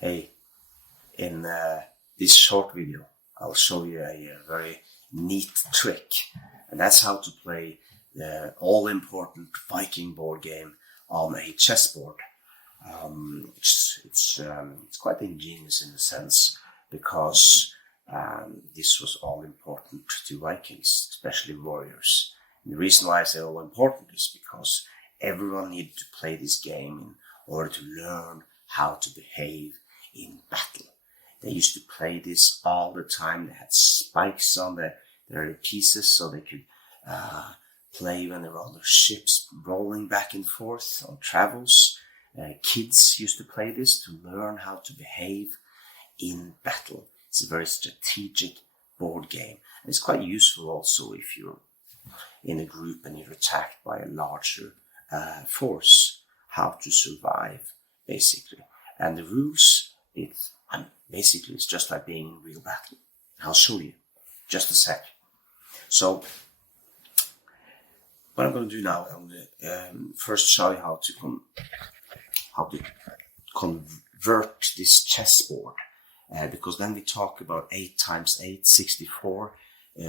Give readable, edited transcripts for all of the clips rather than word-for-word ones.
Hey, in this short video, I'll show you a very neat trick, and that's how to play the all-important Viking board game on a chessboard. It's quite ingenious in a sense because this was all important to Vikings, especially warriors. And the reason why I say all important is because everyone needed to play this game in order to learn how to behave in battle. They used to play this all the time. They had spikes on their pieces so they could play when they were on their ships rolling back and forth on travels. Kids used to play this to learn how to behave in battle. It's a very strategic board game. And it's quite useful also if you're in a group and you're attacked by a larger force, how to survive, basically. And the rules, it's just like being in real battle. I'll show you just a sec. So what I'm going to do now, I'm going to first show you how to convert this chessboard, because then we talk about 8 times 8, 64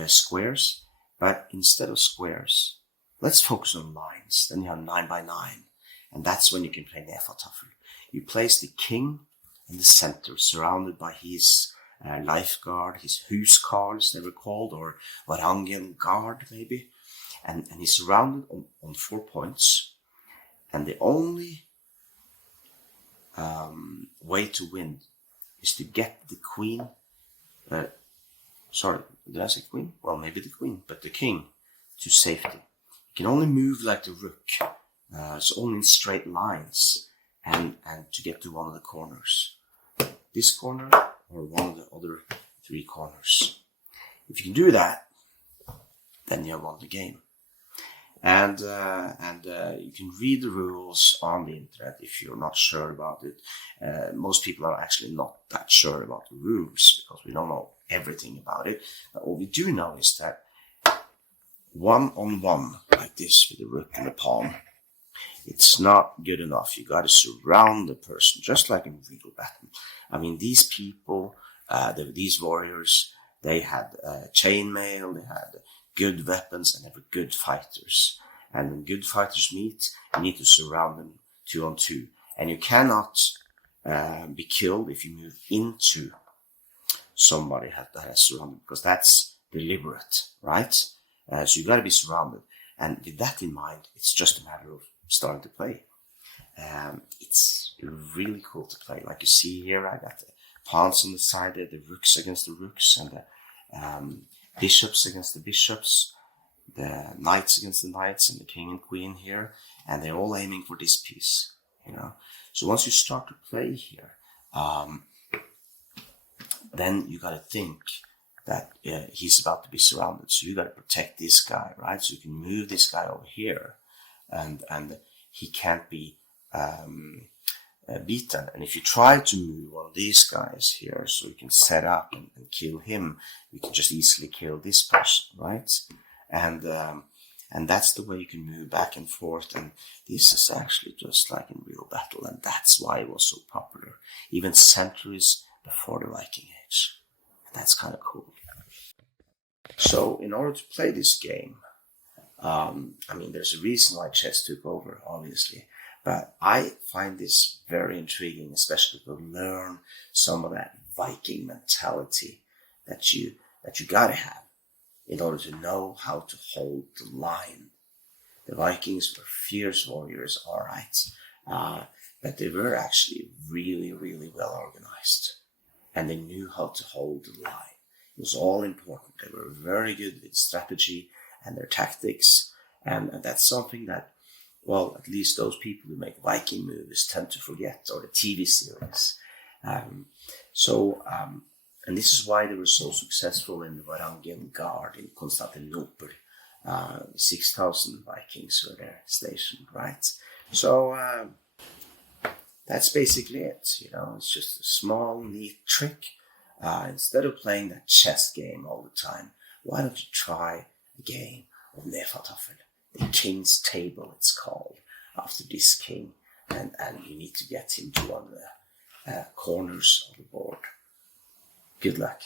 squares. But instead of squares, let's focus on lines. Then you have 9 by 9, and that's when you can play Hnefatafl. You place the king in the center, surrounded by his lifeguard, his huskarls, they were called, or Varangian guard maybe, and he's surrounded on 4 points. And the only way to win is to get the queen. Sorry, did I say queen? Well, maybe the queen, but the king to safety. You can only move like the rook, so only in straight lines, and to get to one of the corners. This corner or one of the other 3 corners. If you can do that, then you have won the game. And you can read the rules on the internet if you're not sure about it. Most people are actually not that sure about the rules because we don't know everything about it. But what we do know is that 1-on-1 like this with the rook and the pawn, it's not good enough. You got to surround the person, just like in real battle. I mean, these people, these warriors, they had chainmail, they had good weapons, and they were good fighters. And when good fighters meet, you need to surround them 2-on-2. And you cannot be killed if you move into somebody that has surrounded, because that's deliberate, right? So you got to be surrounded. And with that in mind, it's just a matter of starting to play. It's really cool to play. Like you see here, I got the pawns on the side there, the rooks against the rooks, and the bishops against the bishops, the knights against the knights, and the king and queen here, and they're all aiming for this piece, you know. So once you start to play here, then you got to think that he's about to be surrounded, so you got to protect this guy, right? So you can move this guy over here, and he can't be beaten. And if you try to move one of these guys here, so you can set up and kill him, you can just easily kill this person, right? And that's the way you can move back and forth. And this is actually just like in real battle, and that's why it was so popular, even centuries before the Viking Age. And that's kind of cool. So in order to play this game, I mean, there's a reason why chess took over, obviously, but I find this very intriguing, especially to learn some of that Viking mentality that you gotta have in order to know how to hold the line. The Vikings were fierce warriors, all right, but they were actually really, really well organized, and they knew how to hold the line. It was all important. They were very good with strategy and their tactics, and that's something that, well, at least those people who make Viking movies tend to forget, or the TV series. And this is why they were so successful in the Varangian Guard in Constantinople. 6,000 Vikings were there stationed, right? So that's basically it. You know, it's just a small, neat trick. Instead of playing that chess game all the time, why don't you try a game of Hnefatafl? The King's Table, it's called, after this king, and you need to get him to one of corners of the board. Good luck.